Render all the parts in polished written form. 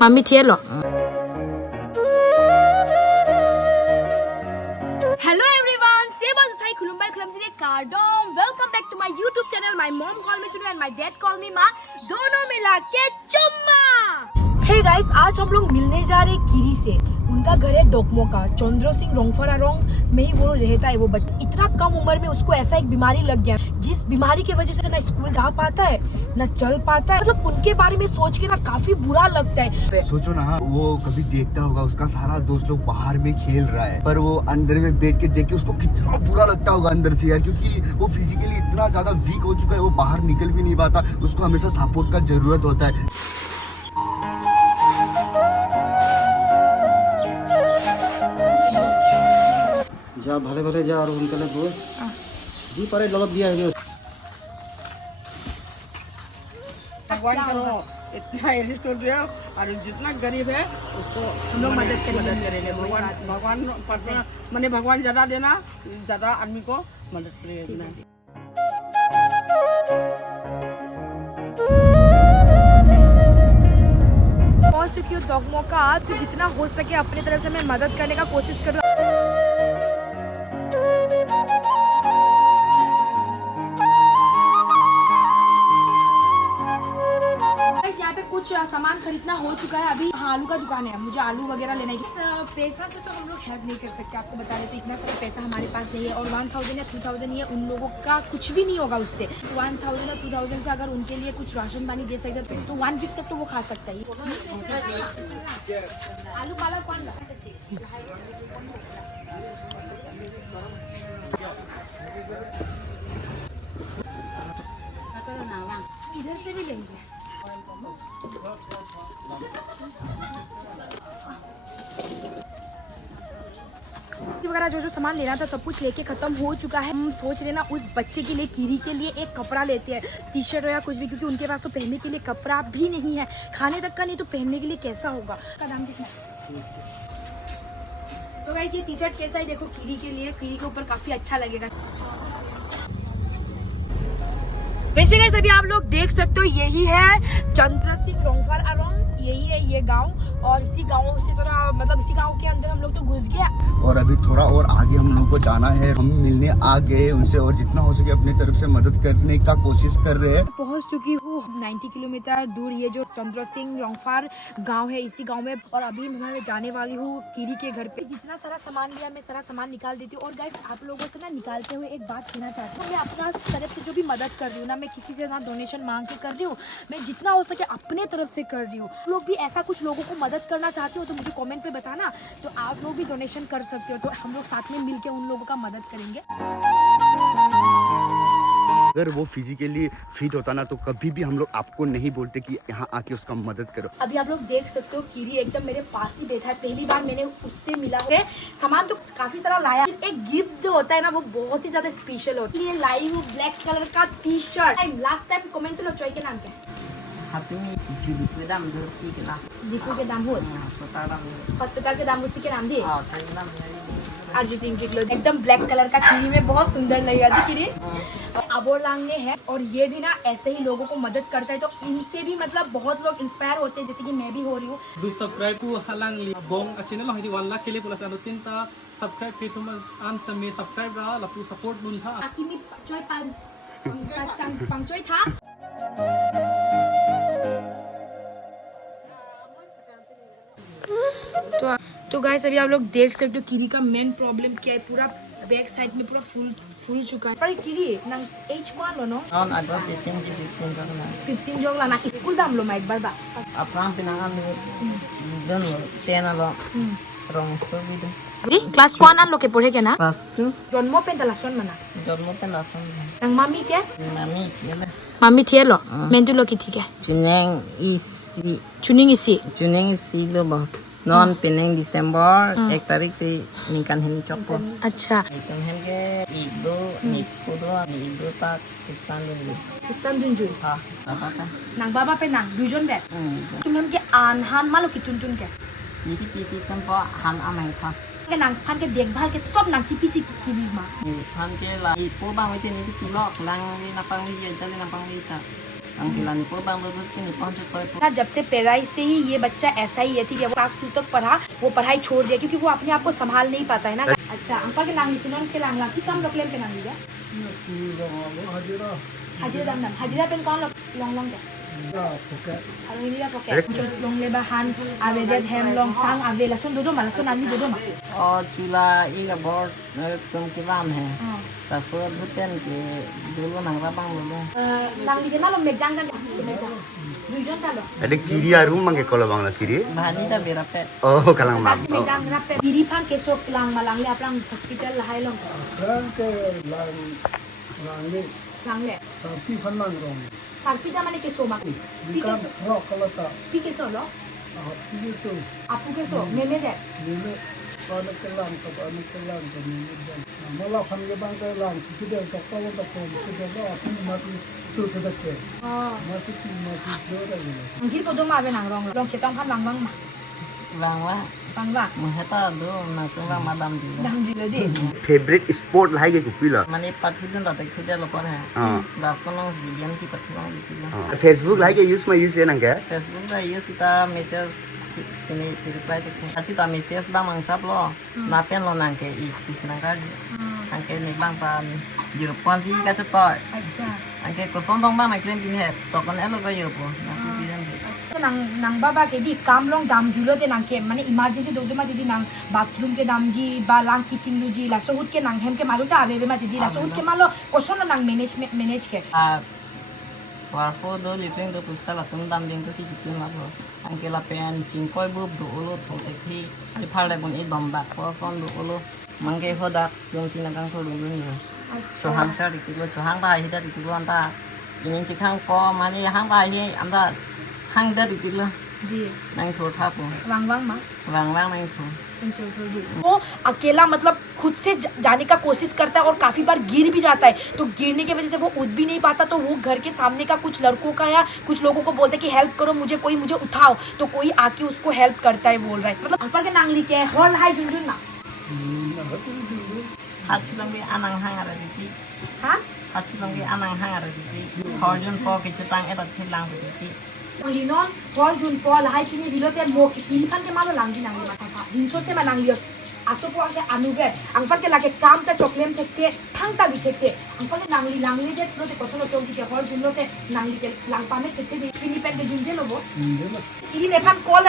Mami thiệt lo. Hello everyone, Seba Susai Khulumbai Khulumsiri Kardom. Welcome back to my YouTube channel. My mom called me Chunu and my dad called me Ma. दोनों मिला के चुम्मा. Hey guys, आज हम लोग मिलने जा रहे किरी से. उनका घर है डोकमो का. चंद्र सिंह रोंगफरारोंग में ही वो रहता है. वो बच्चा इतना कम उम्र में उसको ऐसा एक बीमारी लग गया, जिस बीमारी की वजह से ना स्कूल जा पाता है ना चल पाता है. मतलब उनके बारे में सोच के ना काफी बुरा लगता है. सोचो ना, वो कभी देखता होगा उसका सारा दोस्त लोग बाहर में खेल रहा है, पर वो अंदर में देख के उसको कितना बुरा लगता होगा अंदर से यार, क्योंकि वो फिजिकली इतना ज्यादा वीक हो चुका है, वो बाहर निकल भी नहीं पाता. उसको हमेशा सपोर्ट का जरूरत होता है. जा भले भले जा और उनके लिए बोल जी पर लगत दिया है. भगवान करो इतना रिस्क कर रहे हो, और जितना गरीब है उसको हम लोग मदद करेंगे. भगवान पर्सनल मैंने भगवान ज्यादा देना, ज्यादा आदमी को मदद करेगा. पहुंच चुकी हूँ डोकमो का. आज से जितना हो सके अपनी तरफ से मैं मदद करने का कोशिश कर रही हूँ. यहाँ पे कुछ सामान खरीदना हो चुका है. अभी हाँ, आलू का दुकान है, मुझे आलू वगैरह लेना है. इस पैसा से तो हम लोग हेल्प नहीं कर सकते, आपको बता देते. इतना सारा पैसा हमारे पास नहीं है, और 1000 या 2000 ये उन लोगों का कुछ भी नहीं होगा उससे. 1000 या 2000 से अगर उनके लिए कुछ राशन पानी दे सकते तो 1 वीक तक तो वो खा सकता है. आलू पाला कौन इधर से भी लेंगे. वगैरह जो सामान लेना था सब कुछ लेके खत्म हो चुका है. हम सोच रहे ना उस बच्चे के लिए, कीरी के लिए एक कपड़ा लेते हैं, टी शर्ट या कुछ भी, क्योंकि उनके पास तो पहनने के लिए कपड़ा भी नहीं है, खाने तक का नहीं, तो पहनने के लिए कैसा होगा. का दाम कितना है? तो गाइस ये टी शर्ट कैसा है देखो, कीरी के लिए, कीरी के ऊपर काफी अच्छा लगेगा. वैसे गाइस अभी आप लोग देख सकते हो यही है चंद्र सिंह रोंगफरारोंग, यही है ये गांव. और इसी गांव से थोड़ा मतलब इसी गांव के अंदर हम लोग तो घुस गए, और अभी थोड़ा और आगे हम लोग को जाना है. हम मिलने आ गए उनसे, और जितना हो सके अपनी तरफ से मदद करने का कोशिश कर रहे हैं. पहुंच चुकी हूँ 90 किलोमीटर दूर ये जो चंद्र सिंह रोंगफार गांव है, इसी गांव में. और अभी मैं जाने वाली हूँ कीरी के घर पे. जितना सारा सामान लिया मैं सारा सामान निकाल देती हूँ. और गाइस आप लोगों से ना निकालते हुए एक बात कहना चाहती हूँ, मैं अपना तरफ से जो भी मदद कर रही हूँ ना, मैं किसी से ना डोनेशन मांग के कर रही हूँ, मैं जितना हो सके अपने तरफ से कर रही हूँ. लोग भी ऐसा कुछ लोगों को मदद करना चाहते हो तो मुझे कमेंट पे बताना, तो आप लोग भी डोनेशन कर सकते हो, तो हम लोग साथ में मिलके उन लोगों का मदद करेंगे. अगर वो फिजिकली फिट होता ना तो कभी भी हम लोग आपको नहीं बोलते कि यहाँ आके उसका मदद करो. अभी आप लोग देख सकते हो कीरी एकदम मेरे पास ही बैठा है. पहली बार मैंने उससे मिला है. सामान तो काफी सारा लाया, एक गिफ्ट जो होता है ना वो बहुत ही ज्यादा स्पेशल होता है. ये लाई हूँ ब्लैक कलर का T shirt. Last time comment तो लो चॉय के नाम क्या है? दीपू के दाम हो, अस्पताल के दाम उसी के नाम दी. अर्जेंटीन की क्लोथ एकदम ब्लैक कलर का कीरी में बहुत सुंदर लगेगा थी कीरी. अबोर लांगने है, और ये भी ना ऐसे ही लोगों को मदद करता है, तो इनसे भी मतलब बहुत लोग इंस्पायर होते हैं, जैसे कि मैं भी हो रही हूँ. Do subscribe to Halang Li Bong channel lah di wala kili pula sa anutin ta subscribe kay tumas answer me subscribe ra la tu support dun tha. आखिर में चॉय पांच चॉय था. तो गाइस अभी आप लोग देख सकते हो कीरी का मेन प्रॉब्लम क्या है. पूरा बैक साइड में पूरा फूल चुका है. पर कीरी नंग एज कौन लो नो? 15 जोग लाना स्कूल दाम लो माइक बार. Apang pinangan doon tena lo rong school dito. Class कौन आन लो के पढ़े के ना? Class 2 जन्मो पे तलासन मना. dormo tenasan. नंग मम्मी क्या? Mami kila. मम्मी थिए लो मेंटू लो की ठीक है. Chuneng isi चुनिंग इसी chuneng isi lo ba. Non pineng December 1 tarik ti ningkan hen chokpo. अच्छा. Itong hen ke ido ni pudo ni ido ta istan dun. Istan दुंजू Ha, apa ka? नंग बाबा पे नंग दुजन बे. तुम हम के आन हान मालो की तुन के. Ni ti kan po han amai ka. के नंग फान के देखभाल के सब नंग की पीसी की भी मां. Han ke la ipo bang wite ni ti lok lang ni napang ni jale napang ni ta. angkila ni pur bang lulu ni pon chut pai ना जब से पैदाइश से ही ये बच्चा ऐसा ही है, ठीक है। वो क्लास 2 तक पढ़ा, वो पढ़ाई छोड़ दिया क्योंकि वो अपने आप को संभाल नहीं पाता है ना। अच्छा अंकल के नाम लिसिनोन के नाम लाती काम लोकलेम के नाम लिया हाजिरा पेन कौन लोंग लोंग के अरे ini apa kayak long lebahan avedet hem long sang ave lasun dodo malasun ani dodo ma और चूल्हा एक बहुत तुम के नाम है तापर बुतेन के dulu nang rabang lulu nang di kenal mejang kan mejang duijon kan lo ada kiri arum mangke kalau bangla kiri bahani da berapet oh kalang mam kasi mejang rape diri pan kesok lang malang le aplang hospital lahai long lang le sarpi da mane keso ma pi keso lo apu keso meme de Anjir podo ma ave nang long chetong kan bang ma vàng quá bang ba mà hết ta đứa mà cũng vàng mà đầm gì dang ji lo de favorite sport lah ke kupila mà này bắt thứ dân đặt thứ dân là con này đặt con nó gì dân chỉ bắt thứ nó gì thứ Facebook lah ke use nang ke Facebook là yêu kita message ini cerita itu acu ta message bang mangcap lo napen lo nang ke is nang kan nang ke nih bang pan Jerupon sih kacau toy acha nang ke kosong dong bang nang kalian gini he tokon elo ke Jerupon nang bilang nang baba ke di kam long dam julo de nang ke mane emergency do ma didi nang bathroom ke dam ji ba lang kitchen lu ji la sohut ke nang hem ke malu ta ave ma didi la sohut ke malo koson nang manage ke warfo do living do pusta la tum dam ding to si jitu ma lo angke la pen chingkoi bub do ulo thong te thi ti phale bon i bomba ko fon do ulo mangke hoda yong sinakang so dum ni so hang sa dik lo so hang ba hi da dik lo anta yin chi khang ko mani hang ba hi amda hang da dik lo ji nang tho tha po वांग वांग मा wang wang nang tho वो अकेला मतलब खुद से जाने का कोशिश करता है और काफी बार गिर भी जाता है, तो गिरने की वजह से वो उठ भी नहीं पाता, तो वो घर के सामने का कुछ लड़कों का या कुछ लोगों को बोलते हैं कि हेल्प करो मुझे, कोई मुझे उठाओ, तो कोई आके उसको हेल्प करता है, बोल रहा है। मतलब ऊपर के नांगली के हॉल हाई झुनझुन ना hat chilang bi anang hang ara di हाँ hat chilang bi anang hang ara di khorjun po ki chutang eta chilang di linen hall झुन पॉल हाई पिने विलोते मो की किलिफान के मालो लांगी नांगली माथा था हिंसो से मा नांगलियोस आसो को आके अनुगे अंपर के लाके काम ता चॉकलेम थे थांगता भी थे अंपर के नांगली दे लोते कसलो चौकी के हॉल झुन लोते नांगली के लांगपा में थे पिनी पेन के झुनजे लोबो किली नेफान कॉल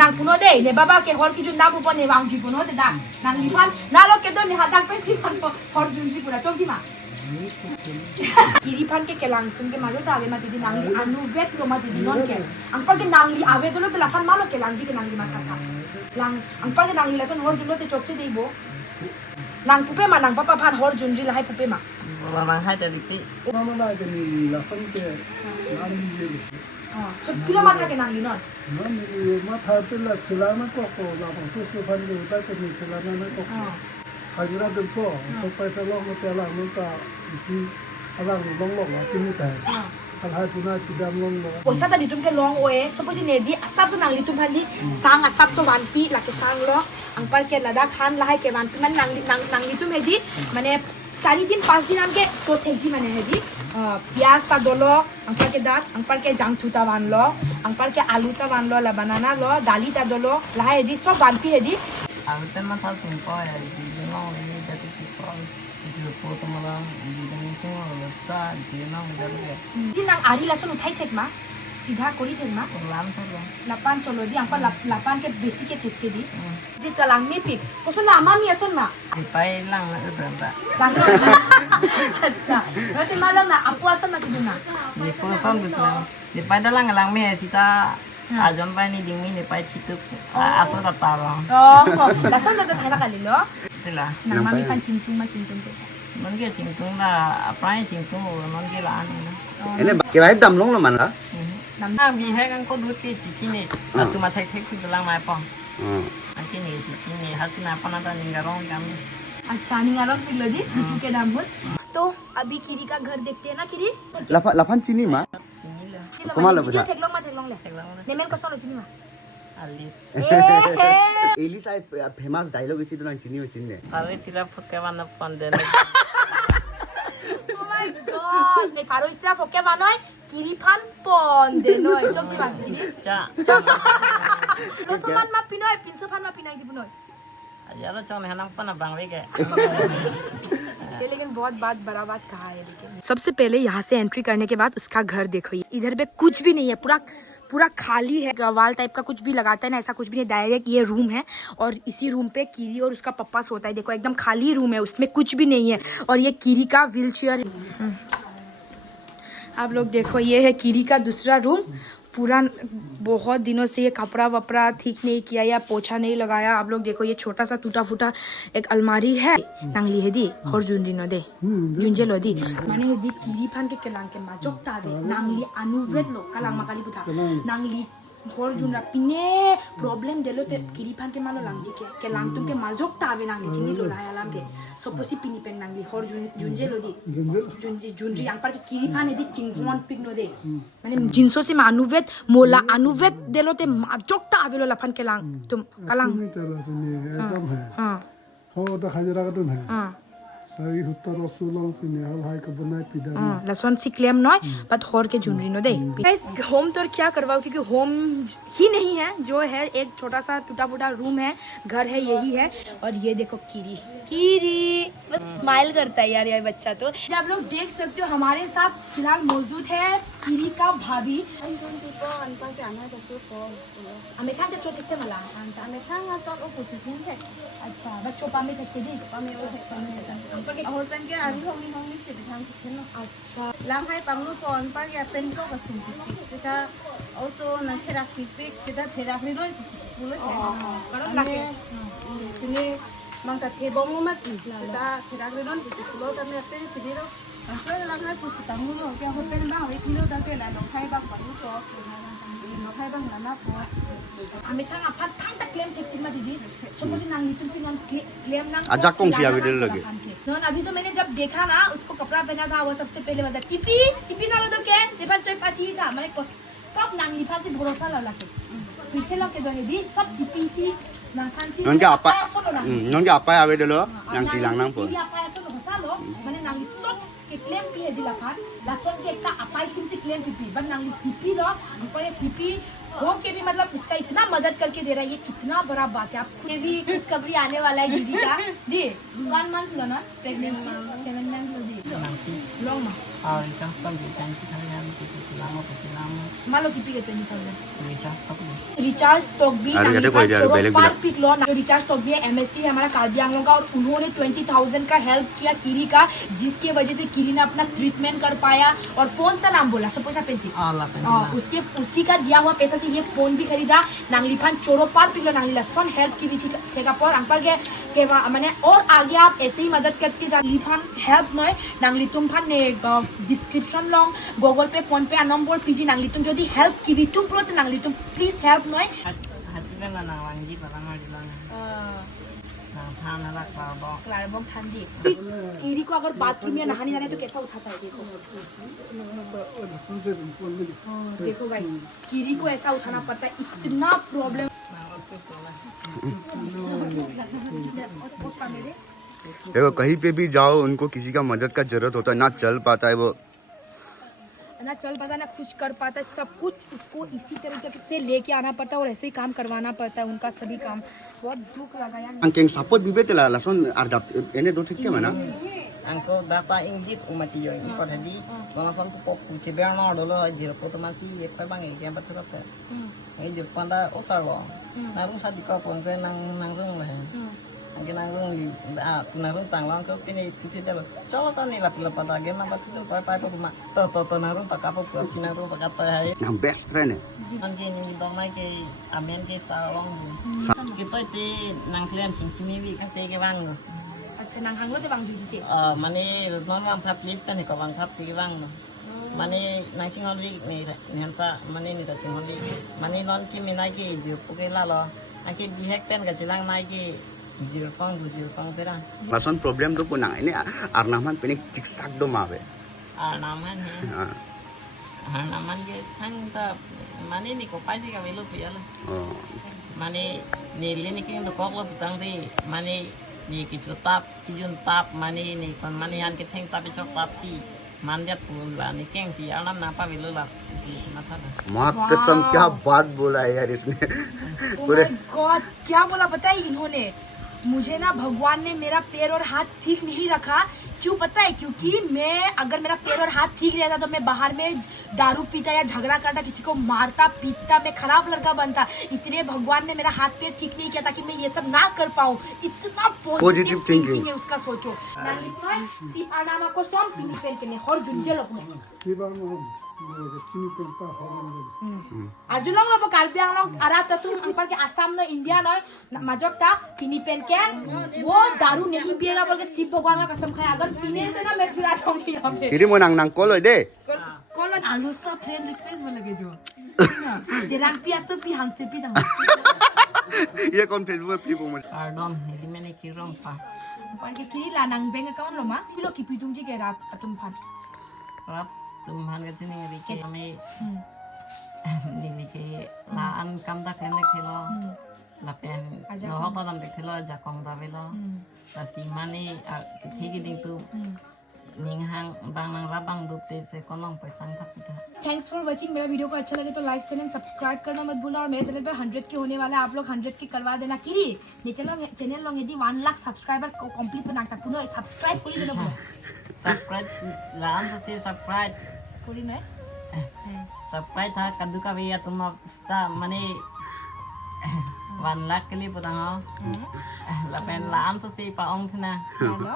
नांग पुनो दे ने बाबा के हॉल की जो नाम ऊपर ने वांग जी पुनो दे दा नांगली फान ना लो के दो ने हाथ पे जी फान हॉल झुनजी पूरा चौकी मा किरीफान के केलांग तुम के मालो तावे मा दीदी नांगली अनुवेट लो मा दीदी नॉन के अंपर के नांगली आवे तो लो पे लाफान मालो के लांग जी के नांगली मा था लांग अंपर के नांगली लसन हॉल जुलो ते चोकचे देबो नांग पुपे मा नांग पापा फान हॉल जुनजी ला हाय पुपे मा wang hai ta di so kilo मा था के Nangli non Hajira dengko, sampai selong metelang minta isi alang longlong lah kini teh. Alhajuna tidak longlong. पैसा त दितुम के लॉन्ग ओए सो पसी नेदी असब सो नांगली तुम हली सांग असब सो वानपी लाके सांग लो अंपर के लदा खान लहाय के वानपी मन नांगली तुम हेदी माने 4 दिन 5 दिन हमके तो थेजी माने हेदी प्याज ता दोलो अंपर के दात अंपर के जांग थुता वान लो अंपर के आलू ता वान लो ला बनाना लो दाली ता दोलो लहाय हेदी सब वानपी हेदी aku teman tahu sumpah ya di nong ini jadi kita itu foto malah di dalam itu malah start di nong jadi ya दिन नंग आरी लसन उठाई थेक मा सीधा कोरी थेक मा ulang saja लापान चलो दी अंपर लापान के बेसी के थेक दी जे तलांग में पिक कोसो ना मामी असन मा dipai lang na berapa लांग अच्छा berarti malang na aku asan मा किदुना di pulang bisa dipai dalang lang me sita ajon pai ni ding mi dipai situ asal tataro लसन द थाइना कालिलो itulah नंग मामी फान चिंतुंग मा चिंतुंग ते mungkin cingtung lah apa yang cingtung mungkin lah anu ini ke baik dam long lo mana nah bihe kan kau duit ke cici ni satu mata tek tu dalang mai pong nanti ni cici ni hasil apa nanti ninggarong kami अच्छा निंगारो pillow दी दीपू के नाम बुत तो अभी किरी का घर देखते हैं ना किरी lapan sini ma cini lah Kemana, Bu? थेकलोंग ले नेमेन को सोलो चिनी मा alis Eli saya famous dialogue itu nang sini sini kalau sila pakai warna panden Oh my god ने पारो इसला फोके बानोय Kirifan pon de noi. Jom si bang kiri. cha Rosaman ma pinoi, pinsopan ma pinai ji bunoi. ya lo cho này năng phân bằng với cái ये लेकिन बहुत बड़ा बात कहा है लेकिन सबसे पहले यहाँ से एंट्री करने के बाद उसका घर देखो, इधर पे कुछ भी नहीं है, पूरा खाली है, वाल टाइप का कुछ भी लगाता है ना, ऐसा कुछ भी नहीं, डायरेक्ट ये रूम है और इसी रूम पे कीरी और उसका पप्पा सोता है। देखो एकदम खाली रूम है, उसमें कुछ भी नहीं है और ये कीरी का व्हील चेयर है। आप लोग देखो ये है कीरी का दूसरा रूम, पूरा बहुत दिनों से ये कपड़ा वपड़ा ठीक नहीं किया या पोछा नहीं लगाया। आप लोग देखो ये छोटा सा टूटा फूटा एक अलमारी है। नांगली है दी और जुनरी नो दे जुंजे लो दी माने दी कीरी फान के केलांग के मा जोक तावे नांगली अनुवेद लो कलांग मकाली बुथा नांगली और जुनरा पिने प्रॉब्लम देलो ते कीरी फान के मालो लांग जी के लांग तुम के मा जोक तावे नांगली चिनी लो लाया लांग के सो पोसी पिनी पेन नांगली और जुंजे लो दी जुनरी अंग पर के कीरी फान दी चिंगवन पिक नो दे माने जिंसो से अनुवेद मोला अनुवेद देलो ते मा जोक तावे लो लाफान के लांग तुम कलांग एकदम है हां हो तो खजरा का तो है हां सही हुत्ता रसूलों से ने हल हाय का बनाए पिदा लसन सी क्लेम नॉय बट होर के जुनरी नो दे गाइस होम तो क्या करवाओ क्योंकि होम ही नहीं है, जो है एक छोटा सा टूटा फूटा रूम है, घर है यही है। और ये देखो कीरी बस स्माइल करता है यार बच्चा। तो आप लोग देख सकते हो हमारे साथ फिलहाल मौजूद है कीरी का भाभी। अमेरिका के चोट कितने मला अमेरिका का सब अपॉर्चुनिटी है। अच्छा बच्चों पामे तक के दी पामे वो तक और तन के आरी होंगी से दिखान सकते हैं। अच्छा लाम है पांगलो कौन पर या पेन को कसुम सेटा also na therapy kita therapy ro pulo karo lake tini mangta thebong mat kita therapy ro pulo ta me te pidiro angko la na pusi tamulo kya hotel ba hoi pilo da ke la no khai ba paru to no khai ba na po ame thang aphat thang ta claim thek ma didi suppose nang litum si non claim nang ajak kong sia video lage non अभी तो मैंने जब देखा ना उसको कपड़ा पहना था वो सबसे पहले बता टिपी ना लो तो क्या देखा चोई पाची था मैंने सब नांग लिफा से भरोसा ला लाके पीछे लोग के दो है दी सब टीपीसी नांग फांसी नॉन के apa awe dulu yang silang nang po ये apa ऐसा लोग भरोसा लो मैंने नांग सब के क्लेम पी है दी लाखान लासों के का apa इतनी से क्लेम पी बट नांग टीपी लो ऊपर ये टीपी हो के भी मतलब उसका इतना मदद करके दे रहा है, ये कितना बड़ा बात है। आपको भी खुशखबरी आने वाला है दीदी का दी 1 month लो ना प्रेगनेंसी 7 months लो दी लॉन्ग और चांस कम जी चांस की खाने में कुछ लामो मालो टीपी के 20,000 रिचार्ज स्टॉक भी पर पिक लो ना रिचार्ज स्टॉक भी है एमएससी है हमारा कार्बी आंगलों का और उन्होंने 20,000 का हेल्प किया कीरी का, जिसके वजह से कीरी ने अपना ट्रीटमेंट कर पाया और फोन का नाम बोला सपोसा पेंसी उसके उसी का दिया हुआ पैसा से ये फोन भी खरीदा। नांगली फान चोरो पार पिक लो नांगली लसन हेल्प की भी थी का पर अंपर के मैंने और आगे आप ऐसे ही मदद करके जा फान हेल्प नय नांगली तुम फान ने डिस्क्रिप्शन लॉन्ग गूगल पे फोन पे नंबर पीजी नांगली तुम जदि हेल्प की भी तुम प्रोत नांगली तुम प्लीज हेल्प नय हाजिरा ना वांगी परामा दिलाना थान हला क्लारबॉक थान दी कीरी को अगर बाथरूम या नहाने जाने तो कैसा उठाता है देखो गाइस कीरी को ऐसा उठाना पड़ता है, इतना प्रॉब्लम। देखो कहीं पे भी जाओ उनको किसी का मदद का जरूरत होता है, ना चल पाता है वो ना चल पाता ना कुछ कर पाता, सब कुछ उसको इसी तरीके से लेके आना पड़ता है और ऐसे ही काम करवाना पड़ता है उनका सभी काम। बहुत दुख लगा यार। angkeng sapot bibet lah langsung ardap ini do thik mana angko data inggit umati yo ipot hadi langsung ko pop che berno dolo jiro potomasi ye pa bang ye bat bat ai jir panda osarwo narung hadi ko pon ke nang rung lah angke nang rung di nang rung tang lang ko pini titi dalo cholo ta ni lap lap ta ge na bat tu pa pa ko ma to narung ta ka po nang rung ta ka hai yang best friend angke ni do mai ke amen ke sarong kita ti nang klem sing kimi wi ka te ke bang अच्छा नंग हंगलो ते बांग जुदी माने non वांग था please pay निको वांग था P वांग माने night singly नेहंता माने निता सिंगली माने नॉन की मिनाई की जो पुके ला लो आके बिहेक पेन का चिलांग नाई की जीरो फांग तेरा langsung problem tuh punang ini arnaman penik ciksak do mabe Naaman है नामान के थंग ता माने निको पाजी का वेलो पियाला माने नीले निके तो कोकलो तंग दे माने ni ki tap ki jun tap mani ni kon mani han ke theng tap chok tap si mandiat pula ni keng si alam napa bilu lah si mata dah. माँ कसम क्या बात बोला है यार इसने Oh पूरे my God, क्या बोला पता है इन्होंने? मुझे ना भगवान ने मेरा पैर और हाथ ठीक नहीं रखा। क्यों पता है? क्योंकि मैं अगर मेरा पैर और हाथ ठीक रहता तो मैं बाहर में दारू पीता या झगड़ा करता, किसी को मारता पीटता, मैं खराब लड़का बनता। इसलिए भगवान ने मेरा हाथ पैर ठीक नहीं किया ताकि मैं ये सब ना कर पाऊँ। इतना पॉजिटिव थिंकिंग है उसका, सोचो। सिप आनामा को सोम पिनी पेन के ने हर जुंजे लोग में अर्जुन लोग कार्बी आंगलों आरा ततुम अंपर के आसाम न इंडिया न मजोक था पिनी पेन के वो दारू नहीं पिएगा बोल के शिव भगवान का कसम खाया। अगर पीने से ना मैं फिर आ जाऊंगी यहाँ पे। फिर वो नंग नंग कोलो दे कौन आलू सा फ्रेंड रिक्वेस्ट बोल लगे जो देरांग पिया सो पी हंसे पी दंग ये कौन फेसबुक पे पीपो मुझे Pardon, ini mana kirong pa. पर के किरी ला नंग बेंग अकाउंट लो मा पिलो की पी तुम जी के रात तुम फान Rap tumhan ke sini ni ke kami ni ke la an kam da kene khelo la pen no ho padam de khelo ja kong da velo la si mani thi ki ding tu ning hang bang nang ra bang du te se kolong pa sang thap ta. Thanks for watching. मेरा video को अच्छा लगे तो like share and subscribe करना मत भूलना और मेरे चैनल पे 100 के होने वाला है, आप लोग 100 के करवा देना। किरी ने चैनल लोग यदि 1 लाख सब्सक्राइबर को कंप्लीट बनाता पुनो सब्सक्राइब कोली देना पुनो Subscribe la an se subscribe Koli में subscribe tha kadu ka vi ya tum sta mani 1 lakh ke liye padang la pen la an se pa ong thna. Hello